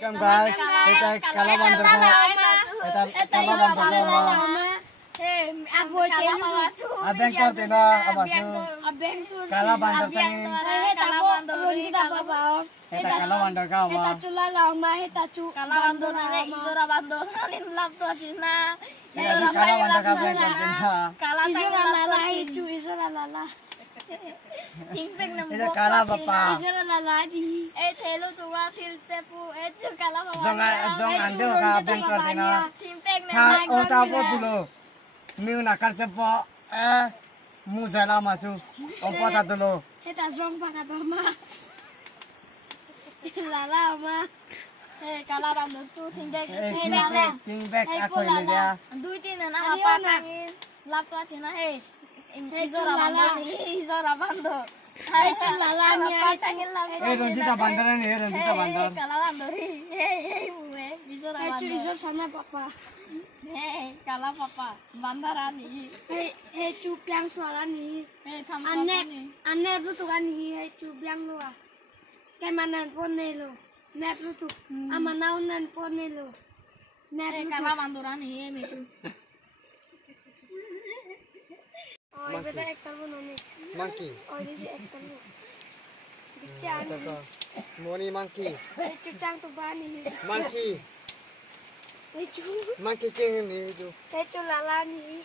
Kan guys, kita kalau bandar kita kalau bandar sama. Abeng kau tina apa tu? Kalau bandar tengin. Kita kalau bandar kau mah. Kalau bandar ni isora bandar ni lap tu cina. Jadi kalau bandar kau beng kau tina. Kalau isora lala. Timpeng nembok. Itu kalau bapa. Thelu tua thil tepu. Itu kalau bawa. Jong ando kau beng kau tina. Timpeng Kau otak apa dulu? Miu nakal cepo. Muzela masuk. Apa tak dulu? Kita zong pakai toma. Lala ma. Kalau bandar tu timpeng. Timbek aku ini dia. Dua tiga nak apa tangin. Lap tu cina isora bandar. Hai lala ni. Ronjita bandar ni, Ronjita bandar. Kalau bandar buwe isora bandar. Isor sana papa. Kalau papa bandaran ni. Cupiang suara ni. Aneh tu tu kan ni cupiang lu ah. Kayak mana pun ni lu. Net lu tu. Amana unan pun ni lu. Net lu. Kalau bandaran ni metu. Oh, beda ektal pun ni. Monkey. Oh, ini si ektal lu. Bicara. Moni monkey. Cucang tu bani. Monkey. Lecu. Monkey king ni tu. Lecu lala ni.